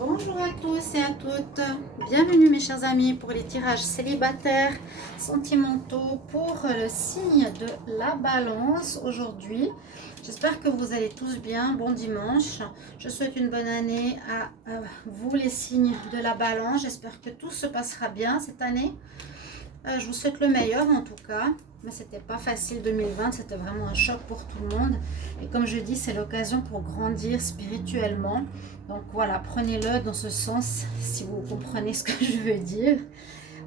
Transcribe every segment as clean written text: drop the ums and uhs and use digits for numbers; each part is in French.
Bonjour à tous et à toutes, bienvenue mes chers amis pour les tirages célibataires sentimentaux pour le signe de la balance aujourd'hui. J'espère que vous allez tous bien, bon dimanche. Je souhaite une bonne année à vous les signes de la balance. J'espère que tout se passera bien cette année. Je vous souhaite le meilleur en tout cas, mais c'était pas facile 2020, c'était vraiment un choc pour tout le monde. Et comme je dis, c'est l'occasion pour grandir spirituellement. Donc voilà, prenez-le dans ce sens si vous comprenez ce que je veux dire.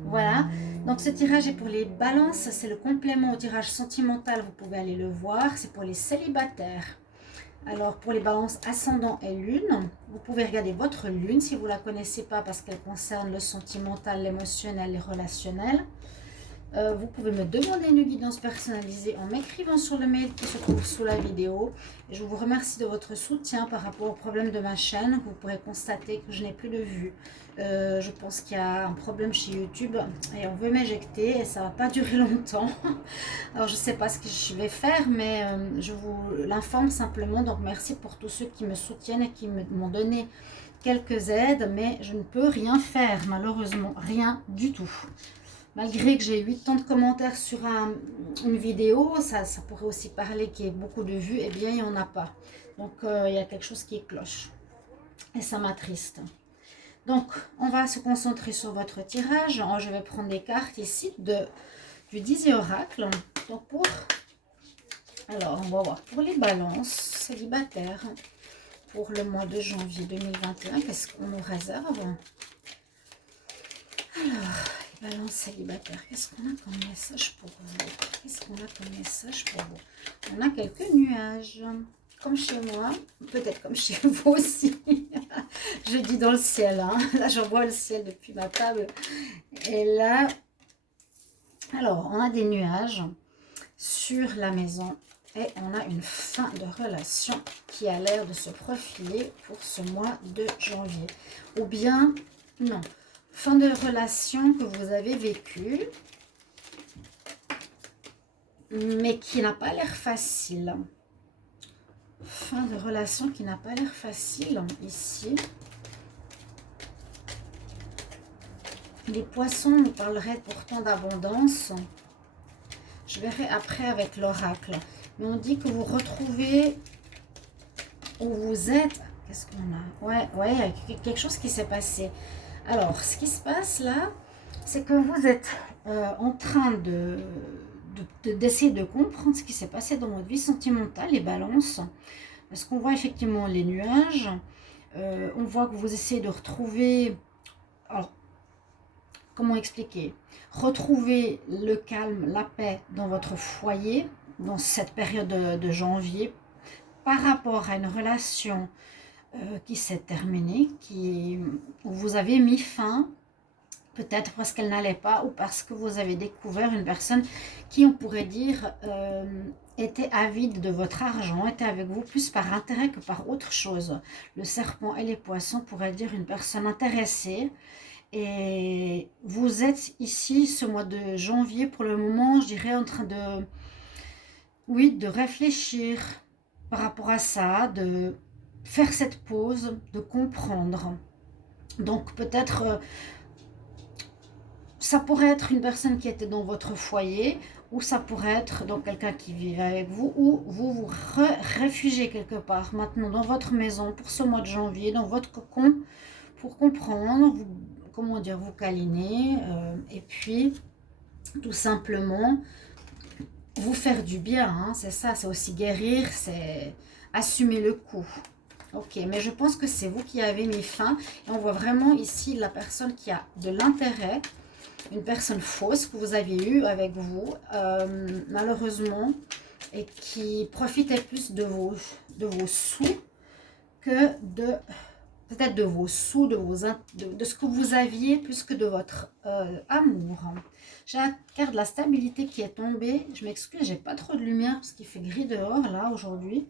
Voilà, donc ce tirage est pour les balances, c'est le complément au tirage sentimental, vous pouvez aller le voir, c'est pour les célibataires. Alors pour les balances ascendant et lune, vous pouvez regarder votre lune si vous ne la connaissez pas parce qu'elle concerne le sentimental, l'émotionnel et relationnel. Vous pouvez me demander une guidance personnalisée en m'écrivant sur le mail qui se trouve sous la vidéo. Et je vous remercie de votre soutien par rapport au problème de ma chaîne. Vous pourrez constater que je n'ai plus de vues. Je pense qu'il y a un problème chez YouTube et on veut m'éjecter et ça ne va pas durer longtemps. Alors je ne sais pas ce que je vais faire, mais je vous l'informe simplement. Donc merci pour tous ceux qui me soutiennent et qui m'ont donné quelques aides, mais je ne peux rien faire malheureusement, rien du tout. Malgré que j'ai 80 de commentaires sur une vidéo, ça pourrait aussi parler qu'il y ait beaucoup de vues, eh bien il n'y en a pas. Donc il y a quelque chose qui cloche. Et ça m'attriste. Donc on va se concentrer sur votre tirage. Je vais prendre des cartes ici du Dizzy Oracle. Donc alors on va voir pour les balances célibataires pour le mois de janvier 2021. Qu'est-ce qu'on nous réserve? Alors, balance célibataire, qu'est-ce qu'on a comme message pour vous? Qu'est-ce qu'on a comme message pour vous? On a quelques nuages, comme chez moi, peut-être comme chez vous aussi. Je dis dans le ciel, hein. Là je vois le ciel depuis ma table. Et là, alors on a des nuages sur la maison. Et on a une fin de relation qui a l'air de se profiler pour ce mois de janvier. Ou bien, non. Fin de relation que vous avez vécue, mais qui n'a pas l'air facile. Fin de relation qui n'a pas l'air facile, ici. Les poissons nous parleraient pourtant d'abondance. Je verrai après avec l'oracle. Mais on dit que vous retrouvez où vous êtes. Qu'est-ce qu'on a? Ouais, il y a quelque chose qui s'est passé. Alors, ce qui se passe là, c'est que vous êtes en train d'essayer de comprendre ce qui s'est passé dans votre vie sentimentale, les balances. Parce qu'on voit effectivement les nuages. On voit que vous essayez de retrouver... Alors, comment expliquer? Retrouver le calme, la paix dans votre foyer, dans cette période de janvier, par rapport à une relation qui s'est terminée, où vous avez mis fin, peut-être parce qu'elle n'allait pas ou parce que vous avez découvert une personne qui, on pourrait dire, était avide de votre argent, était avec vous plus par intérêt que par autre chose. Le serpent et les poissons pourraient dire une personne intéressée. Et vous êtes ici, ce mois de janvier, pour le moment, je dirais, en train de, oui, de réfléchir par rapport à ça, de faire cette pause, de comprendre. Donc peut-être, ça pourrait être une personne qui était dans votre foyer, ou ça pourrait être donc quelqu'un qui vivait avec vous, ou vous vous réfugiez quelque part maintenant dans votre maison pour ce mois de janvier, dans votre cocon, pour comprendre, vous, comment dire, vous câliner, et puis tout simplement vous faire du bien, hein, c'est ça, c'est aussi guérir, c'est assumer le coup. Ok, mais je pense que c'est vous qui avez mis fin. Et on voit vraiment ici la personne qui a de l'intérêt, une personne fausse que vous aviez eue avec vous, malheureusement, et qui profitait plus de vos sous que de... peut-être de vos sous, de ce que vous aviez, plus que de votre amour. J'ai la carte de la stabilité qui est tombée. Je m'excuse, j'ai pas trop de lumière parce qu'il fait gris dehors, là, aujourd'hui.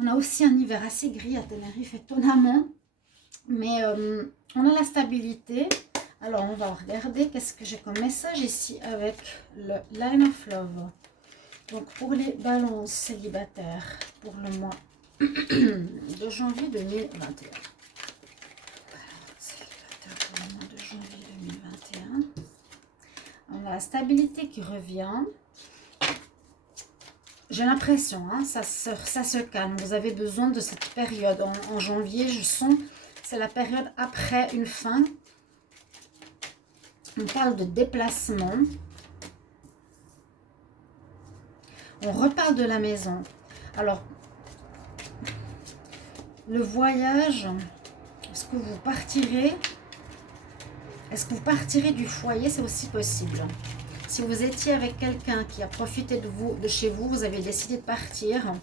On a aussi un hiver assez gris à Tenerife, étonnamment. Mais on a la stabilité. Alors, on va regarder qu'est-ce que j'ai comme message ici avec le Line of Love. Donc, pour les balances célibataires, pour le mois de janvier 2021. pour le mois de janvier 2021. On a la stabilité qui revient. J'ai l'impression, hein, ça se calme. Vous avez besoin de cette période. En janvier, je sens, c'est la période après une fin. On parle de déplacement. On reparle de la maison. Alors, le voyage, est-ce que vous partirez? Est-ce que vous partirez du foyer? C'est aussi possible. Si vous étiez avec quelqu'un qui a profité de vous, de chez vous, vous avez décidé de partir,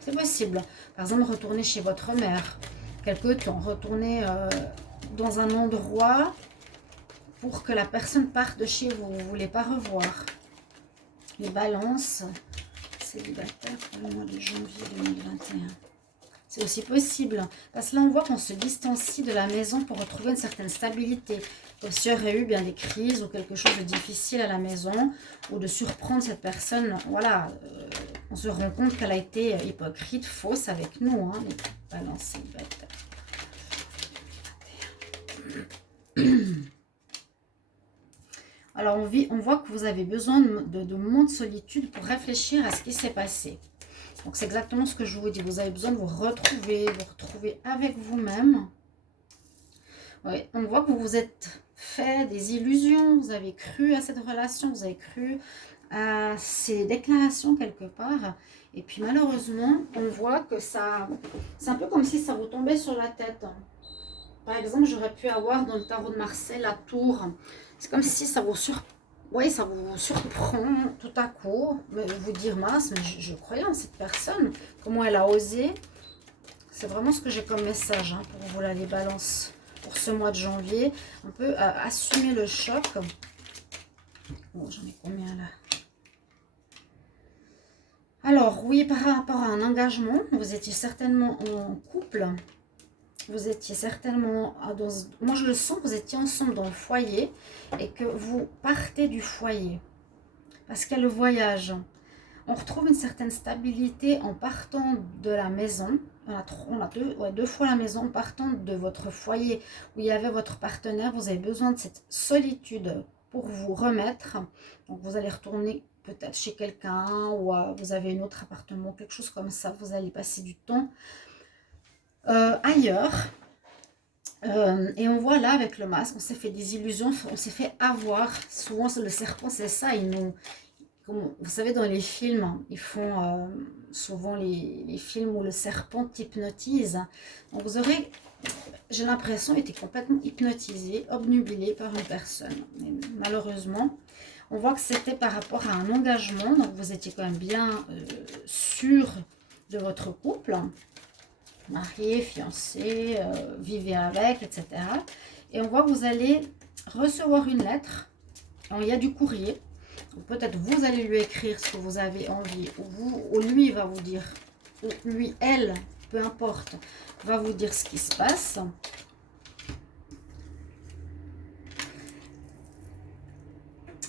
c'est possible. Par exemple, retourner chez votre mère, quelque temps, retourner dans un endroit pour que la personne parte de chez vous. Vous ne voulez pas revoir. Les balances, célibataire pour le mois de janvier 2021. C'est aussi possible. Parce que là, on voit qu'on se distancie de la maison pour retrouver une certaine stabilité. Comme s'il y aurait eu bien des crises ou quelque chose de difficile à la maison, ou de surprendre cette personne. Voilà, on se rend compte qu'elle a été hypocrite, fausse avec nous. Hein, les balances célibataires. Alors, on voit que vous avez besoin de moments de solitude pour réfléchir à ce qui s'est passé. Donc, c'est exactement ce que je vous dis. Vous avez besoin de vous retrouver avec vous-même. Oui, on voit que vous vous êtes fait des illusions. Vous avez cru à cette relation. Vous avez cru à ces déclarations quelque part. Et puis, malheureusement, on voit que ça... C'est un peu comme si ça vous tombait sur la tête. Par exemple, j'aurais pu avoir dans le tarot de Marseille la tour. C'est comme si ça vous ça vous surprend tout à coup. Vous dire, mince, mais je croyais en cette personne. Comment elle a osé. C'est vraiment ce que j'ai comme message hein, pour vous, là, les balances. Pour ce mois de janvier. On peut assumer le choc. Bon, j'en ai combien là? Alors, oui, par rapport à un engagement, vous étiez certainement en couple. Vous étiez certainement, moi je le sens, vous étiez ensemble dans le foyer et que vous partez du foyer. Parce qu'il y a le voyage. On retrouve une certaine stabilité en partant de la maison. On a deux fois la maison en partant de votre foyer où il y avait votre partenaire. Vous avez besoin de cette solitude pour vous remettre. Donc vous allez retourner peut-être chez quelqu'un ou vous avez un autre appartement, quelque chose comme ça. Vous allez passer du temps ailleurs. Et on voit là avec le masque, on s'est fait des illusions, on s'est fait avoir. Souvent le serpent c'est ça, vous savez dans les films, ils font souvent les films où le serpent t'hypnotise. Donc vous aurez, j'ai l'impression, été complètement hypnotisé, obnubilé par une personne. Mais malheureusement, on voit que c'était par rapport à un engagement, donc vous étiez quand même bien sûr de votre couple. Marié, fiancé, vivez avec, etc. Et on voit que vous allez recevoir une lettre. Alors, il y a du courrier. Peut-être vous allez lui écrire ce que vous avez envie. Ou lui va vous dire. Ou lui, elle, peu importe, va vous dire ce qui se passe.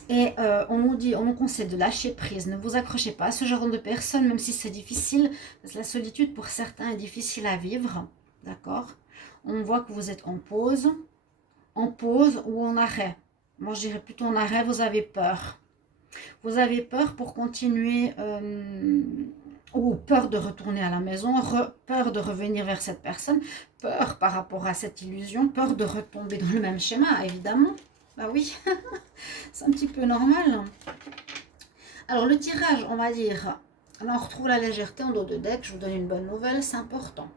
Et on nous conseille de lâcher prise, ne vous accrochez pas à ce genre de personnes, même si c'est difficile, parce que la solitude pour certains est difficile à vivre, d'accord? On voit que vous êtes en pause ou en arrêt. Moi je dirais plutôt en arrêt, vous avez peur. Vous avez peur pour continuer, ou peur de retourner à la maison, peur de revenir vers cette personne, peur par rapport à cette illusion, peur de retomber dans le même schéma, évidemment. Bah oui, c'est un petit peu normal. Alors le tirage, on va dire, là on retrouve la légèreté en dos de deck, je vous donne une bonne nouvelle, c'est important.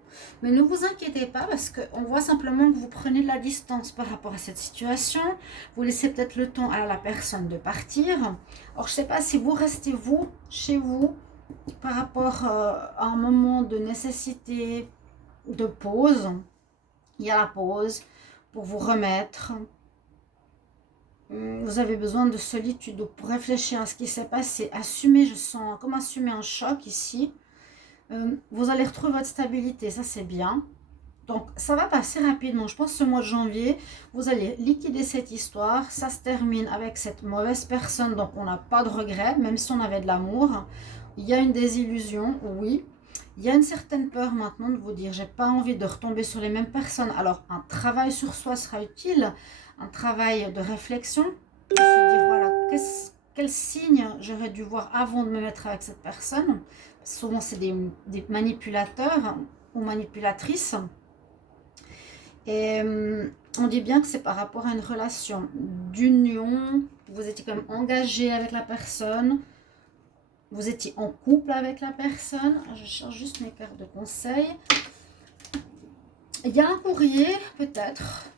Mais ne vous inquiétez pas parce qu'on voit simplement que vous prenez de la distance par rapport à cette situation. Vous laissez peut-être le temps à la personne de partir. Alors je ne sais pas si vous restez vous, chez vous, par rapport à un moment de nécessité, de pause. Il y a la pause pour vous remettre. Vous avez besoin de solitude pour réfléchir à ce qui s'est passé. Assumer, je sens comme assumer un choc ici. Vous allez retrouver votre stabilité, ça c'est bien. Donc ça va passer rapidement. Je pense que ce mois de janvier, vous allez liquider cette histoire. Ça se termine avec cette mauvaise personne, donc on n'a pas de regret, même si on avait de l'amour. Il y a une désillusion, oui. Il y a une certaine peur maintenant de vous dire, j'ai pas envie de retomber sur les mêmes personnes. Alors, un travail sur soi sera utile, un travail de réflexion. De se dire, voilà, quel signe j'aurais dû voir avant de me mettre avec cette personne. Souvent, c'est des manipulateurs ou manipulatrices. Et on dit bien que c'est par rapport à une relation d'union. Vous étiez quand même engagé avec la personne. Vous étiez en couple avec la personne. Je cherche juste mes cartes de conseil. Il y a un courrier, peut-être.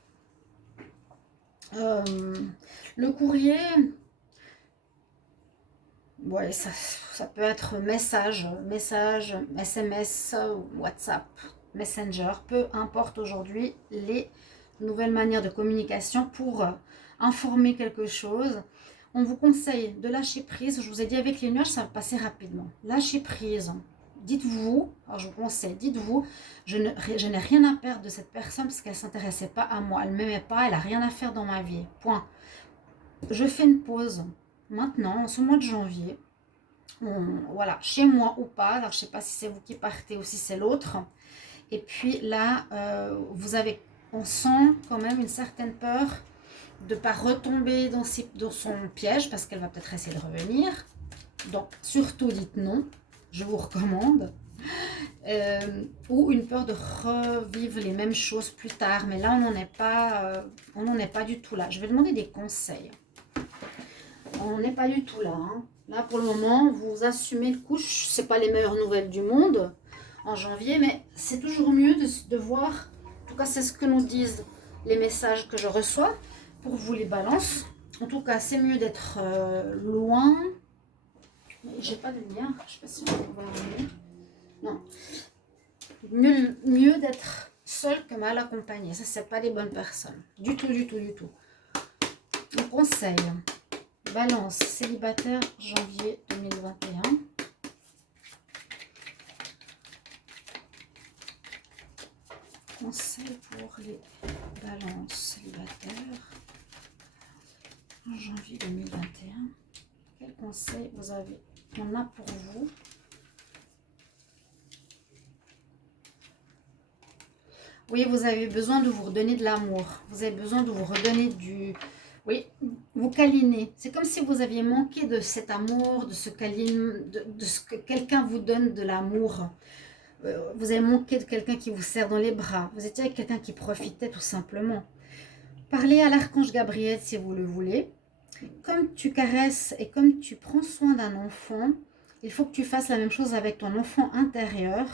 Le courrier, ouais, ça peut être message, SMS, WhatsApp, Messenger. Peu importe aujourd'hui les nouvelles manières de communication pour informer quelque chose. On vous conseille de lâcher prise. Je vous ai dit, avec les nuages, ça va passer rapidement. Lâchez prise. Dites-vous, alors je vous conseille, dites-vous, je n'ai rien à perdre de cette personne parce qu'elle ne s'intéressait pas à moi. Elle ne m'aimait pas, elle n'a rien à faire dans ma vie. Point. Je fais une pause. Maintenant, en ce mois de janvier, voilà, chez moi ou pas. Alors, je ne sais pas si c'est vous qui partez ou si c'est l'autre. Et puis là, on sent quand même une certaine peur de ne pas retomber dans son piège parce qu'elle va peut-être essayer de revenir. Donc, surtout dites non, je vous recommande. Ou une peur de revivre les mêmes choses plus tard. Mais là, on n'en est pas du tout là. Je vais demander des conseils. On n'est pas du tout là. Hein. Là, pour le moment, vous assumez le coup. Ce n'est pas les meilleures nouvelles du monde en janvier, mais c'est toujours mieux de voir. En tout cas, c'est ce que nous disent les messages que je reçois. Pour vous les balances, en tout cas c'est mieux d'être loin. J'ai pas de lumière, je sais pas si on va revenir. Non, mieux d'être seul que mal accompagné. Ça, c'est pas les bonnes personnes, du tout, du tout, du tout. On conseille Balance célibataire janvier 2021. Conseil pour les balances célibataires en janvier 2021. Quel conseil on a pour vous? Oui, vous avez besoin de vous redonner de l'amour. Vous avez besoin de vous redonner du... Oui, vous câliner. C'est comme si vous aviez manqué de cet amour, de ce câlin, de ce que quelqu'un vous donne de l'amour. Vous avez manqué de quelqu'un qui vous serre dans les bras. Vous étiez avec quelqu'un qui profitait tout simplement. Parlez à l'archange Gabriel si vous le voulez. Comme tu caresses et comme tu prends soin d'un enfant, il faut que tu fasses la même chose avec ton enfant intérieur.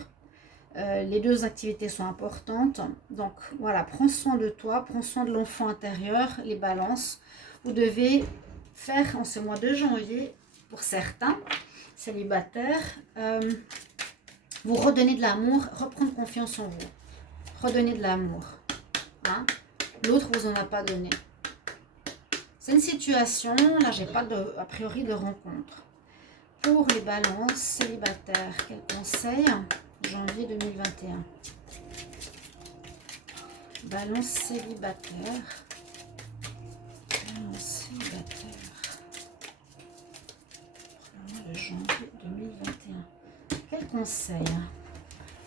Les deux activités sont importantes. Donc voilà, prends soin de toi, prends soin de l'enfant intérieur, les balances. Vous devez faire en ce mois de janvier, pour certains célibataires, vous redonner de l'amour, reprendre confiance en vous. Redonner de l'amour. Hein? L'autre vous en a pas donné. C'est une situation, là j'ai pas a priori de rencontre. Pour les balances célibataires, quel conseil? Janvier 2021. Balance célibataire. Balance célibataire. Pour le mois de janvier 2021. Quel conseil?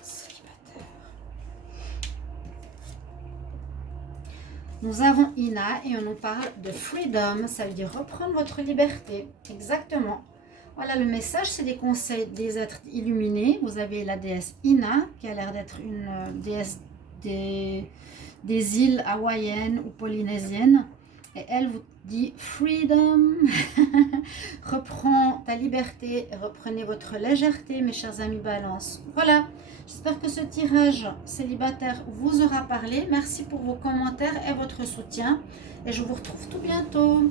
Célibataire. Nous avons Ina et on nous parle de freedom. Ça veut dire reprendre votre liberté. Exactement. Voilà, le message, c'est des conseils des êtres illuminés. Vous avez la déesse Ina, qui a l'air d'être une déesse des îles hawaïennes ou polynésiennes. Et elle vous dit freedom. Reprends ta liberté, reprenez votre légèreté, mes chers amis Balance. Voilà, j'espère que ce tirage célibataire vous aura parlé. Merci pour vos commentaires et votre soutien. Et je vous retrouve tout bientôt.